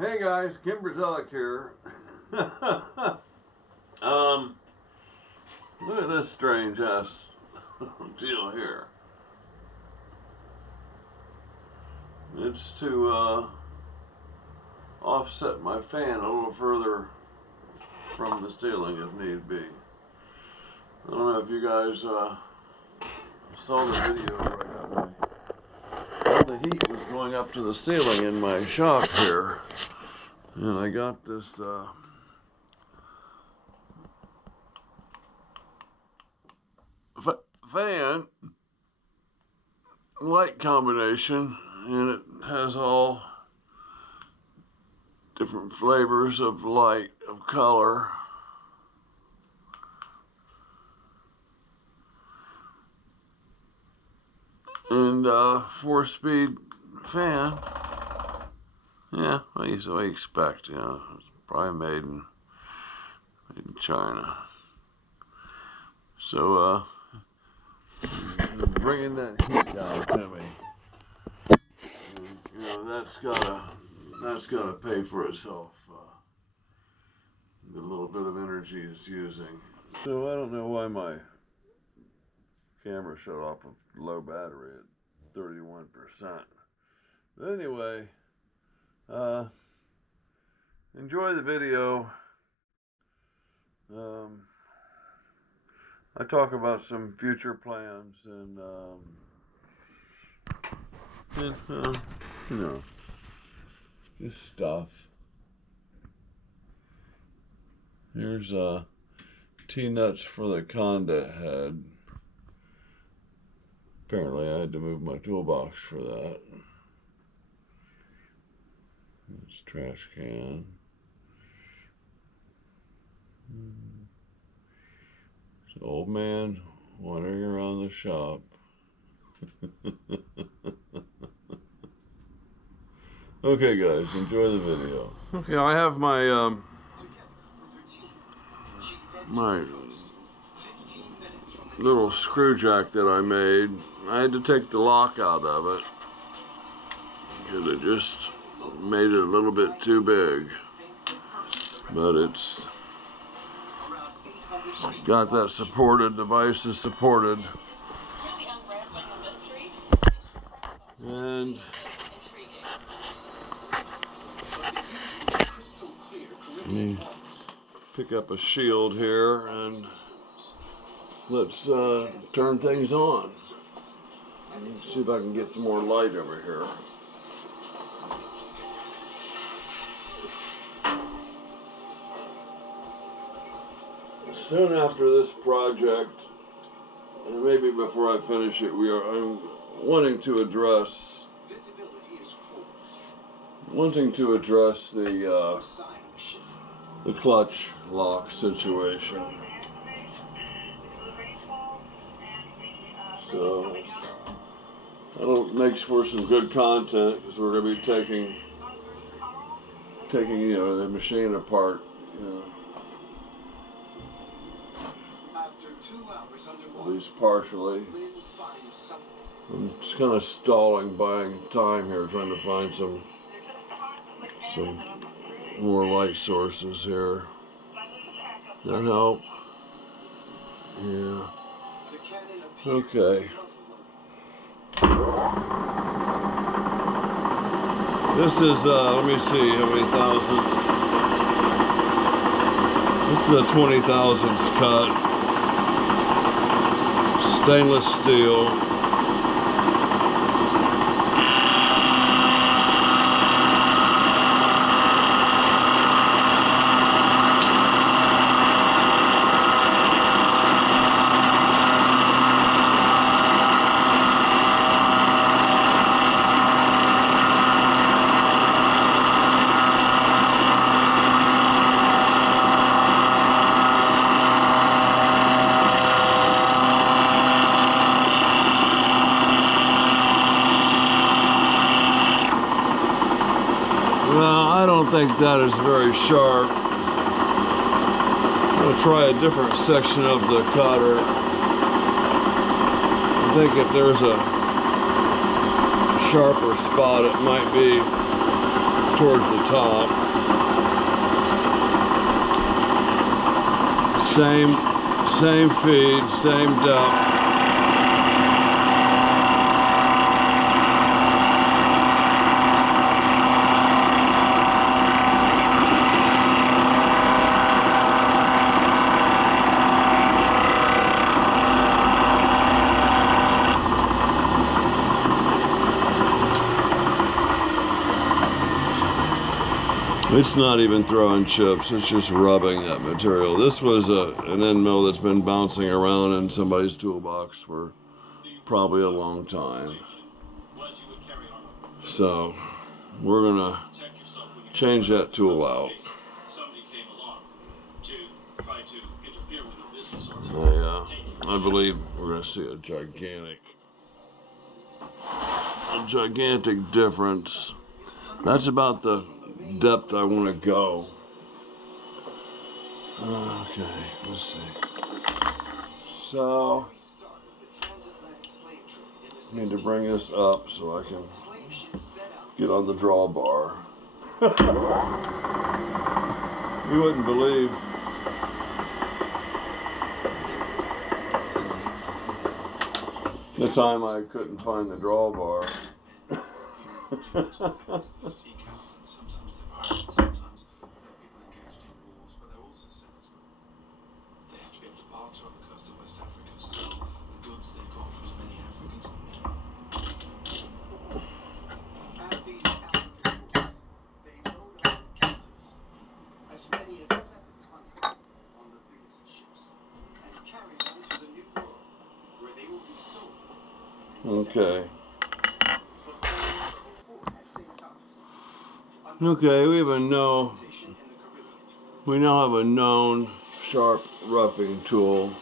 Hey guys, Kim Brzezic here. Look at this strange ass deal here. It's to offset my fan a little further from the ceiling if need be. I don't know if you guys saw the video where I got all the heat was going up to the ceiling in my shop here, and I got this fan light combination, and it has all different flavors of light, of color. And 4-speed fan. Yeah, so I expect, you know, it's probably made in China. So bringing that heat down to me, and, you know, that's gotta pay for itself. The little bit of energy it's using. So I don't know why my camera shut off with low battery at 31%. But anyway, enjoy the video. I talk about some future plans and you know, just stuff. Here's T-nuts for the Conda head. Apparently I had to move my toolbox for that. It's trash can. It's an old man wandering around the shop. Okay guys, enjoy the video. Okay, I have my my little screw jack that I made. I had to take the lock out of it because it just made it a little bit too big, but it's got that supported, device is supported, and let me pick up a shield here and let's turn things on. Let's see if I can get some more light over here. Soon after this project, and maybe before I finish it, I'm wanting to address the clutch lock situation. So that'll makes for some good content because we're going to be taking you know, the machine apart, you know, at least partially. I'm just kind of stalling, buying time here, trying to find some more light sources here. That help? Yeah. Okay. This is, let me see how many thousandths. This is a 20 thousandths cut. Stainless steel. I don't think that is very sharp. I'm going to try a different section of the cutter. I think if there's a sharper spot, it might be towards the top. Same feed, same depth. It's not even throwing chips, it's just rubbing that material. This was an end mill that's been bouncing around in somebody's toolbox for probably a long time. So we're gonna change that tool out. I believe we're gonna see a gigantic difference. That's about the depth I want to go. Okay, let's see. So I need to bring this up so I can get on the drawbar. You wouldn't believe the time I couldn't find the drawbar. Okay. Okay, we now have a known sharp roughing tool.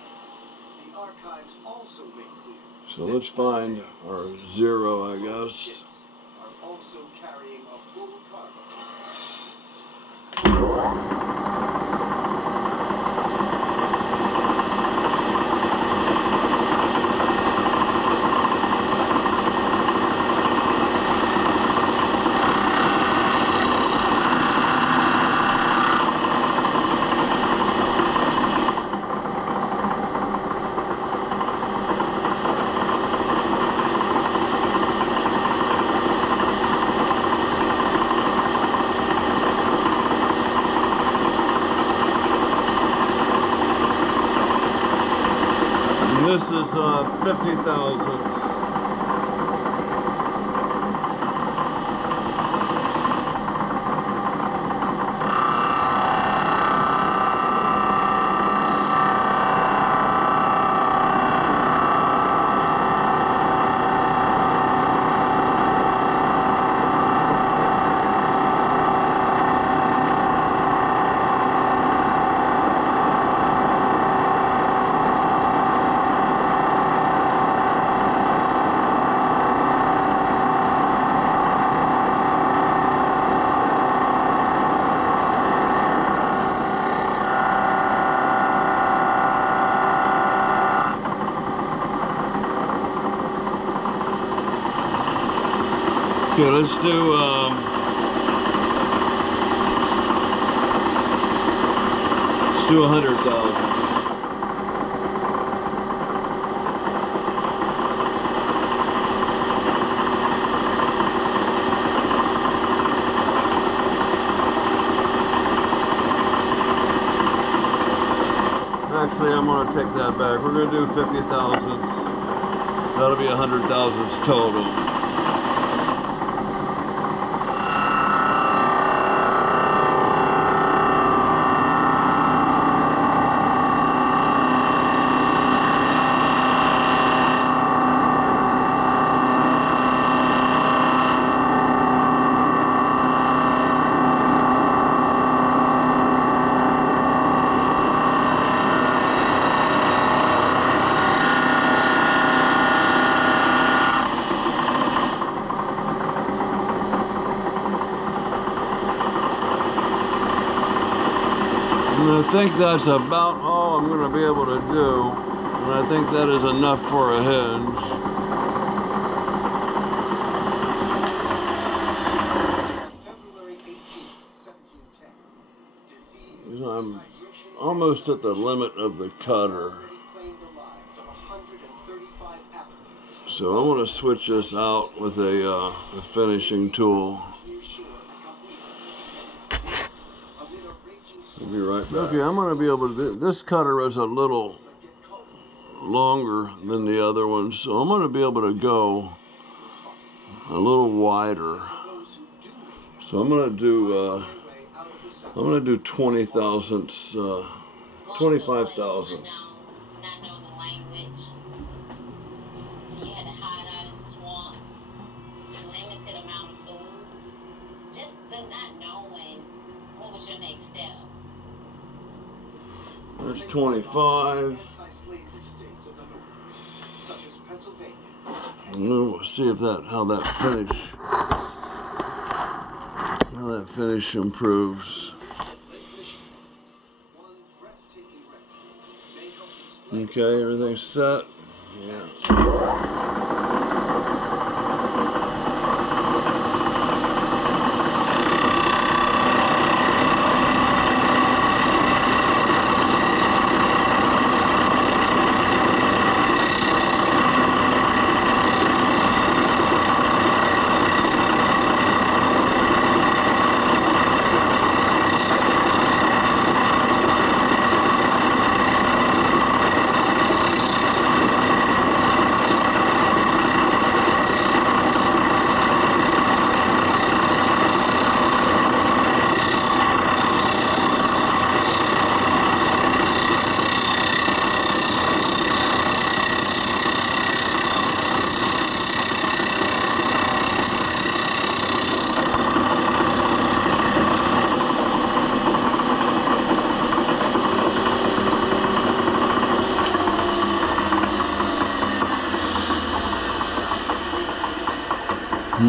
So let's find our 0, I guess. This is 50,000. Okay, let's do 100,000. Actually, I'm going to take that back. We're going to do 50,000. That'll be 100,000 total. And I think that's about all I'm going to be able to do. And I think that is enough for a hinge. February I'm almost at the limit of the cutter. So I'm going to switch this out with a finishing tool. I'll be right back. Okay, I'm going to be able to do, this cutter is a little longer than the other one, so I'm going to be able to go a little wider. So I'm going to do 20 thousandths, 25 thousandths. There's 25. And we'll see if how that finish improves. Okay, everything's set. Yeah.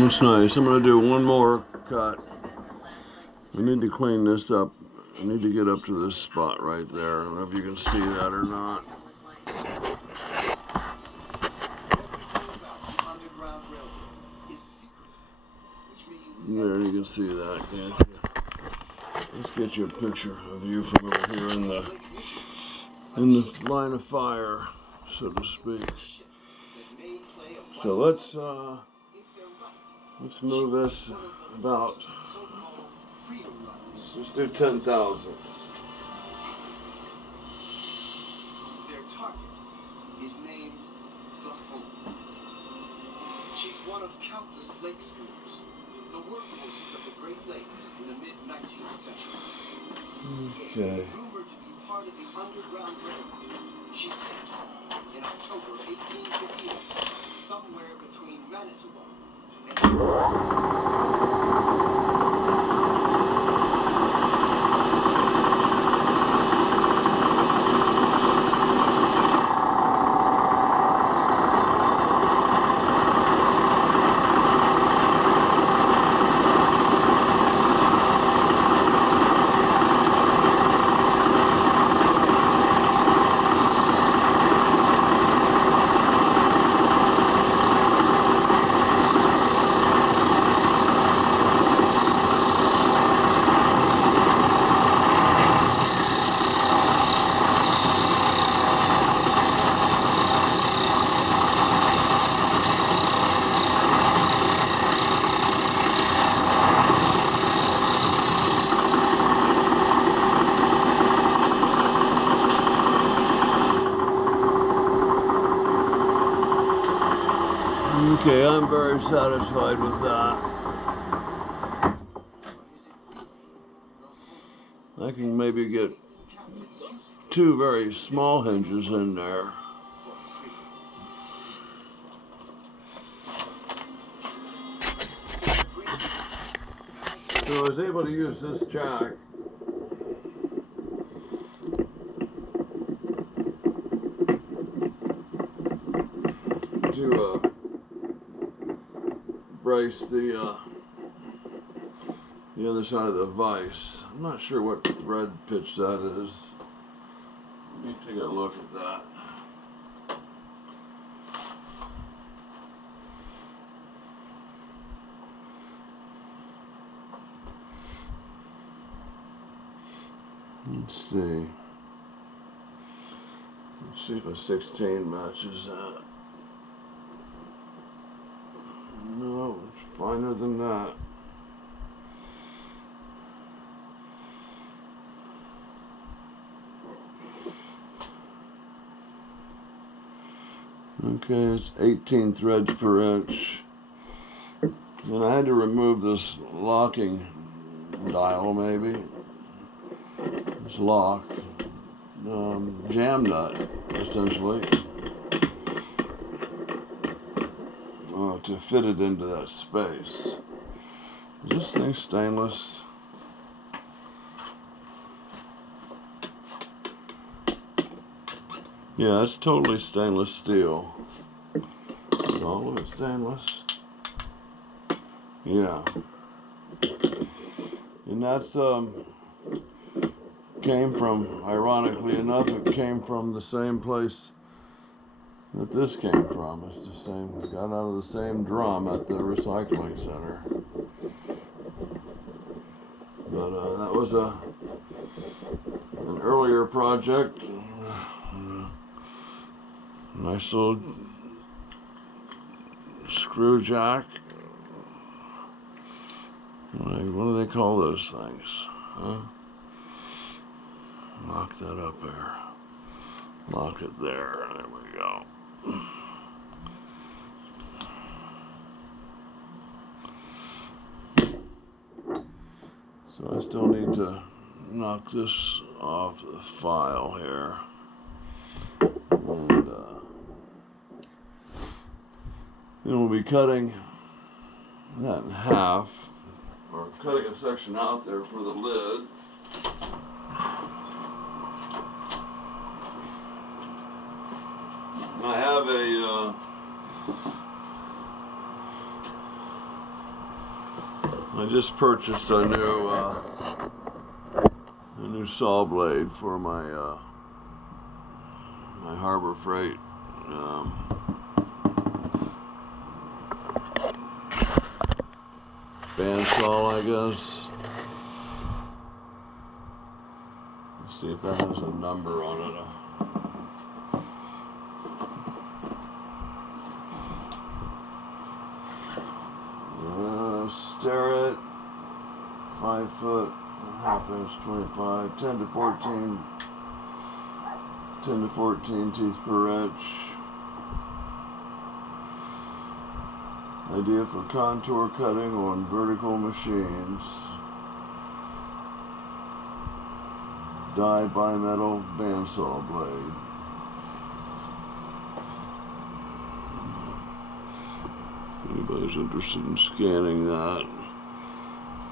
That's nice. I'm going to do one more cut. I need to clean this up. I need to get up to this spot right there. I don't know if you can see that or not. There, you can see that, can't you? Let's get you a picture of you from over here in the line of fire, so to speak. So let's move this about, let's just do 10 thousandths. Their target is named the Hope. She's one of countless lake schooners, the workhorses of the Great Lakes in the mid-19th century. Okay. Rumored to be part of the Underground Railroad, she sinks in October 1858, somewhere between Manitoba and Okay, I'm very satisfied with that. I can maybe get 2 very small hinges in there. So I was able to use this jack to brace the other side of the vise. I'm not sure what thread pitch that is. Let me take a look at that. Let's see. Let's see if a 16 matches that. No, it's finer than that. Okay, it's 18 threads per inch. And I had to remove this locking dial, maybe. This lock. Jam nut, essentially. To fit it into that space. Is this thing stainless? Yeah, it's totally stainless steel. All of it stainless. Yeah. And that's came from, ironically enough, it came from the same place that this came from. It's the same, got out of the same drum at the recycling center. But that was an earlier project. Nice little screw jack. What do they call those things? Huh? Lock that up there. Lock it there. There we go. So I still need to knock this off the file here. And then we'll be cutting that in half, or cutting a section out there for the lid. I have I just purchased a new saw blade for my my Harbor Freight bandsaw, I guess. Let's see if that has a number on it. Starrett, 5 foot, ½ inch, 25, 10 to 14 teeth per inch. Idea for contour cutting on vertical machines. Die bimetal bandsaw blade. Anybody's interested in scanning that?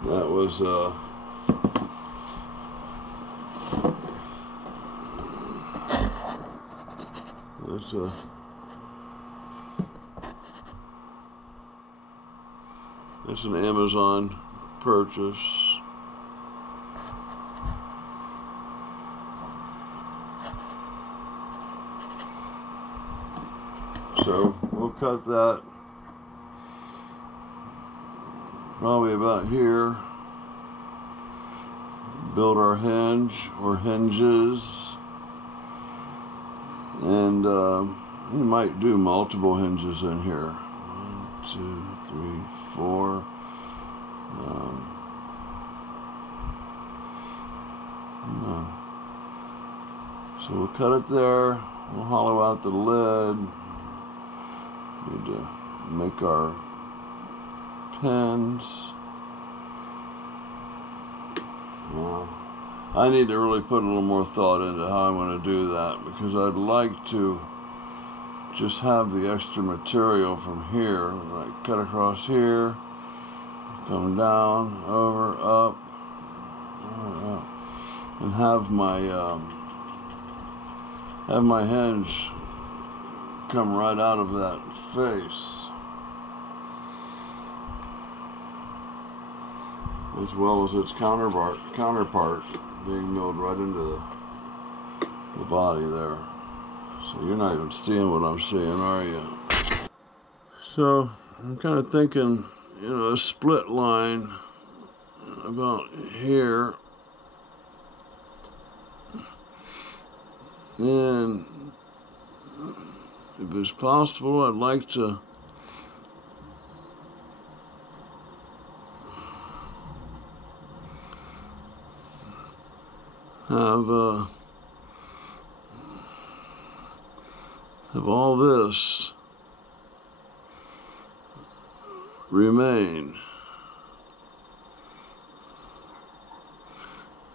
That was that's an Amazon purchase. So we'll cut that probably about here. Build our hinge or hinges, and we might do multiple hinges in here. 1, 2, 3, 4. No. So we'll cut it there. We'll hollow out the lid. Need to make our pins. I need to really put a little more thought into how I'm going to do that, because I'd like to just have the extra material from here, like cut across here, come down, over, up, and have my hinge come right out of that face, as well as its counterpart being milled right into the body there. So you're not even seeing what I'm seeing, are you? So I'm kind of thinking, you know, a split line about here, And if it's possible, I'd like to have all this remain,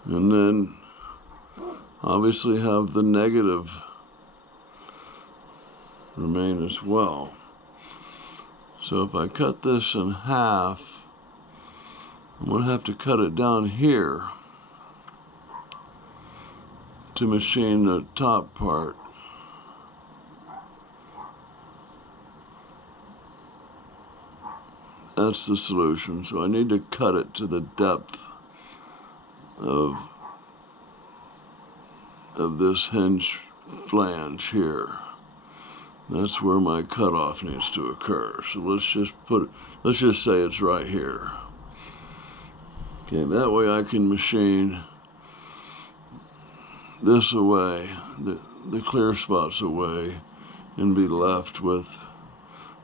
and then obviously have the negative remain as well. So if I cut this in half, I'm going to have to cut it down here to machine the top part. That's the solution. So I need to cut it to the depth of this hinge flange here. That's where my cutoff needs to occur. So let's just say it's right here. Okay, that way I can machine this away, the clear spots away, and be left with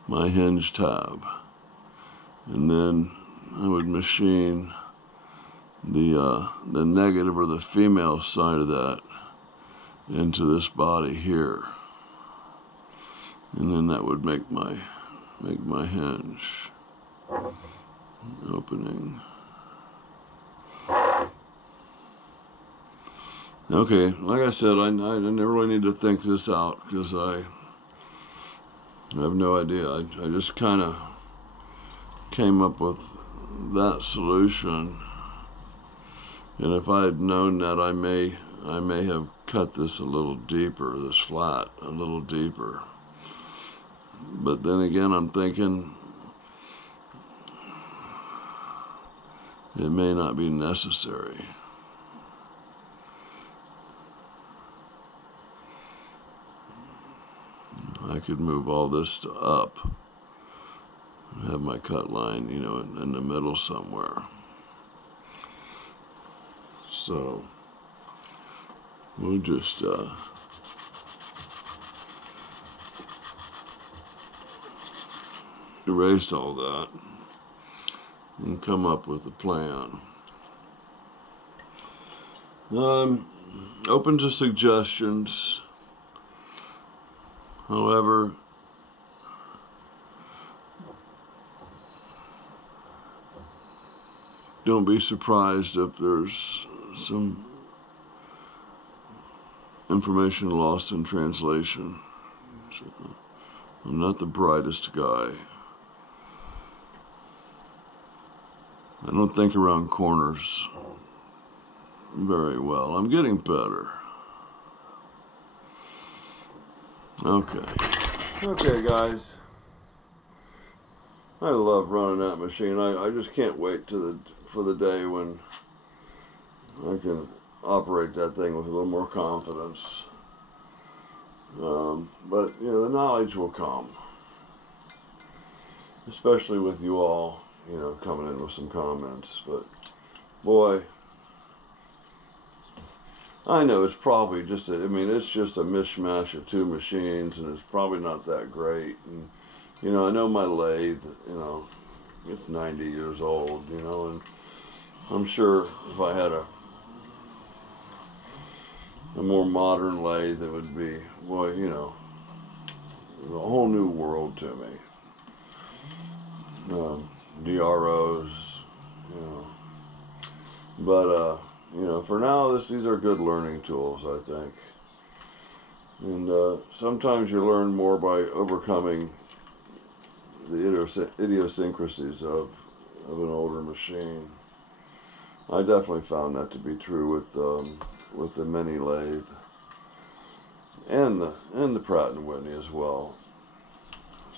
my hinge tab. And then I would machine the negative or the female side of that into this body here. And then that would make my hinge opening. Okay, like I said, I really need to think this out because I have no idea. I just kind of came up with that solution, and if I had known that, I may have cut this a little deeper, this flat a little deeper. But then again, I'm thinking it may not be necessary. I could move all this to up, have my cut line, you know, in the middle somewhere. So we'll just erase all that and come up with a plan. Open to suggestions. However, don't be surprised if there's some information lost in translation. So, I'm not the brightest guy. I don't think around corners very well. I'm getting better. Okay, guys. I love running that machine. I just can't wait for the day when I can operate that thing with a little more confidence. But you know, the knowledge will come, especially with you all, you know, coming in with some comments. But boy, I know it's probably just it's just a mishmash of two machines, and it's probably not that great. And you know, I know my lathe, you know, it's 90 years old, you know, and I'm sure if I had a more modern lathe, it would be, boy, you know, a whole new world to me. DROs, you know, but you know, for now, these are good learning tools, I think. And sometimes you learn more by overcoming the idiosyncrasies of an older machine. I definitely found that to be true with the mini lathe and the Pratt & Whitney as well.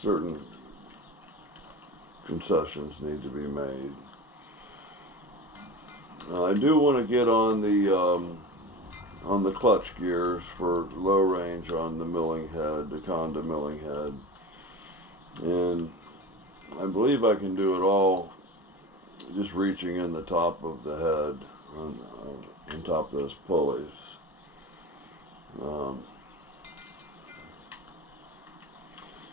Certain concessions need to be made. I do want to get on the clutch gears for low range on the milling head, the Conda milling head, and I believe I can do it all just reaching in the top of the head on top of those pulleys. Um,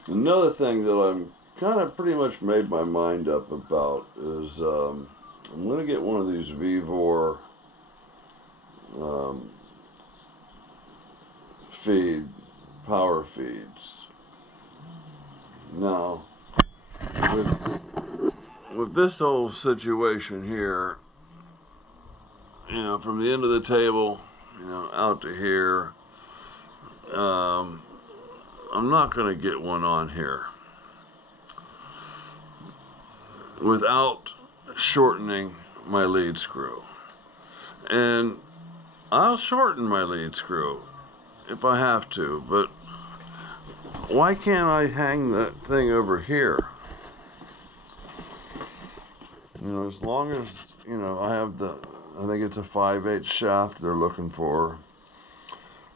Another thing that I'm kind of pretty much made my mind up about is I'm going to get one of these Vevor um, power feeds. Now, with this whole situation here, you know, from the end of the table, you know, out to here, I'm not going to get one on here without shortening my lead screw. And I'll shorten my lead screw if I have to, but why can't I hang that thing over here? You know, as long as, you know, I have I think it's a 5/8 shaft they're looking for.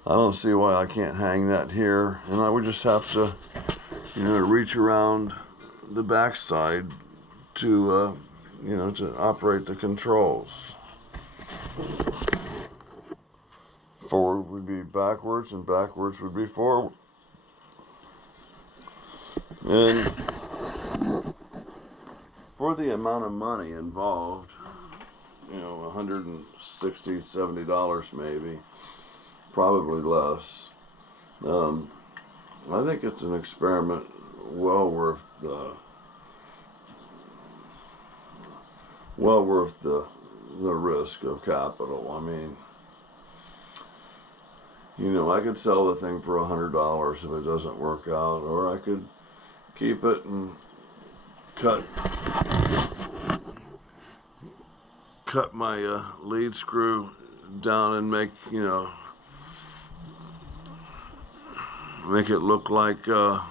I don't see why I can't hang that here, and I would just have to, you know, reach around the backside to, you know, to operate the controls. Forward would be backwards, and backwards would be forward. And for the amount of money involved, you know, $160, $70 maybe, probably less. I think it's an experiment well worth the risk of capital. I mean, you know, I could sell the thing for $100 if it doesn't work out, or I could keep it and cut my lead screw down and make, you know, make it look like, you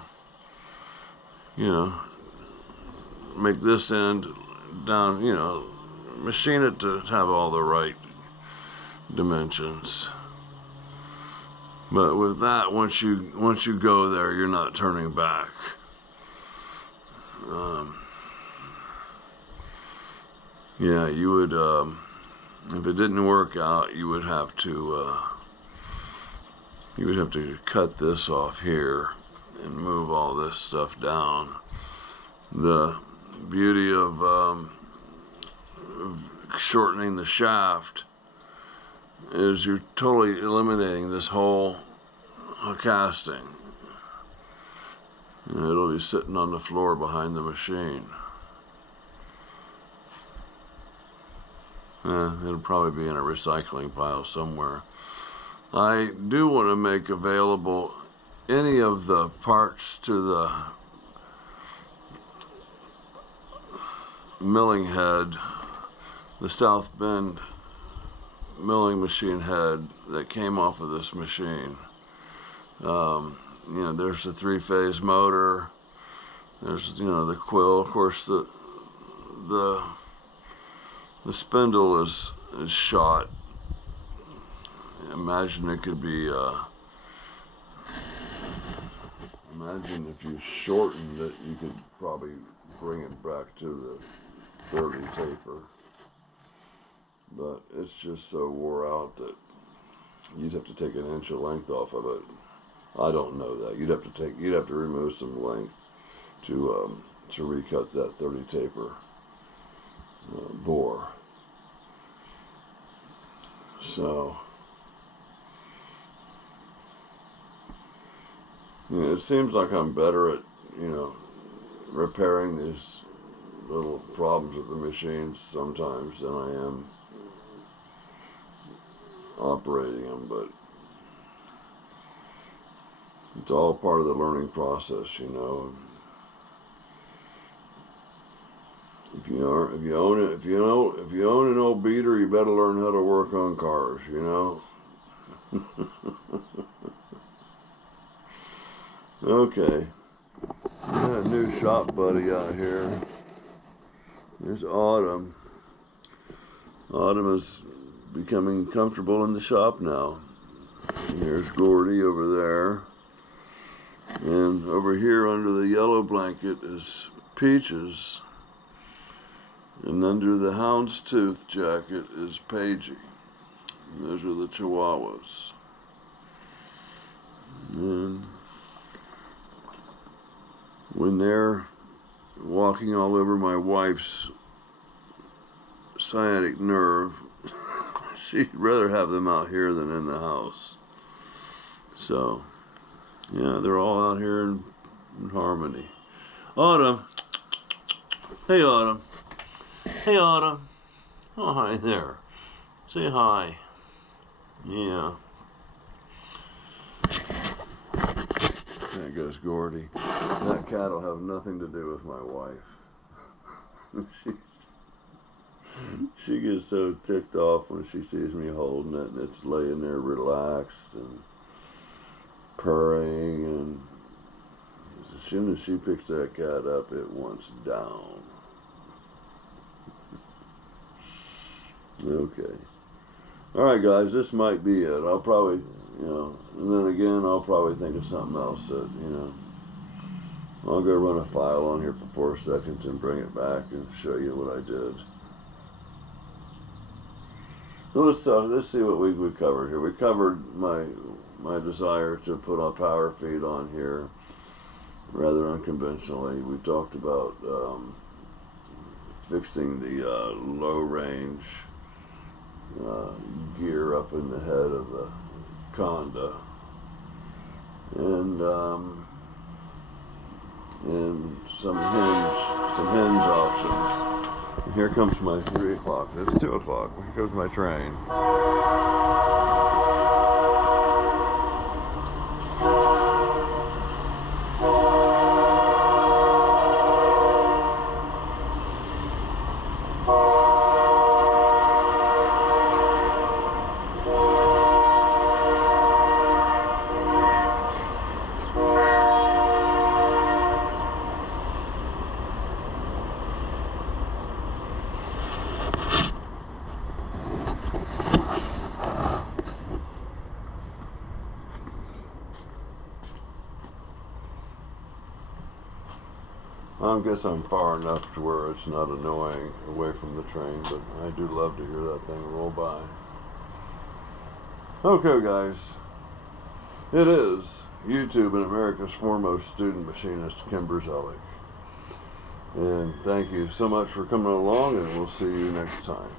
know, make this end down, you know, machine it to have all the right dimensions. But with that, once you go there, you're not turning back. Yeah, you would, if it didn't work out, you would have to cut this off here and move all this stuff down. The beauty of shortening the shaft is you're totally eliminating this whole casting. You know, it'll be sitting on the floor behind the machine. It'll probably be in a recycling pile somewhere. I do want to make available any of the parts to the milling head, the South Bend milling machine head that came off of this machine. You know, there's the 3-phase motor. There's, you know, the quill. Of course, the spindle is shot. Imagine it could be. Imagine if you shortened it, you could probably bring it back to the 30 taper. But it's just so wore out that you'd have to take an inch of length off of it. I don't know that. You'd have to remove some length to recut that 30 taper bore. So, you know, it seems like I'm better at, you know, repairing these little problems with the machines sometimes than I am operating them, but it's all part of the learning process, you know. If you own an old beater, you better learn how to work on cars, you know. Okay, got a new shop buddy out here. There's Autumn. Autumn is becoming comfortable in the shop now. And there's Gordy over there. And over here under the yellow blanket is Peaches. And under the houndstooth jacket is Paigey. And those are the Chihuahuas. And when they're walking all over my wife's sciatic nerve, she'd rather have them out here than in the house. So, yeah, they're all out here in harmony. Autumn. Hey, Autumn. Hey, Autumn. Oh, hi there. Say hi. Yeah. There goes Gordy. That cat will have nothing to do with my wife. She gets so ticked off when she sees me holding it, and it's laying there relaxed and purring, and as soon as she picks that cat up, it wants down. Okay. Alright guys, this might be it. I'll probably, and then again, I'll probably think of something else that, I'll go run a file on here for 4 seconds and bring it back and show you what I did. So let's see what we covered here. We covered my desire to put a power feed on here rather unconventionally. We talked about fixing the low range gear up in the head of the Conda, and some hinge options. And here comes my 3 o'clock. It's 2 o'clock. Here comes my train. I guess I'm far enough to where it's not annoying away from the train, but I do love to hear that thing roll by. Okay, guys. It is YouTube and America's foremost student machinist, Kim Brzelik. And thank you so much for coming along, and we'll see you next time.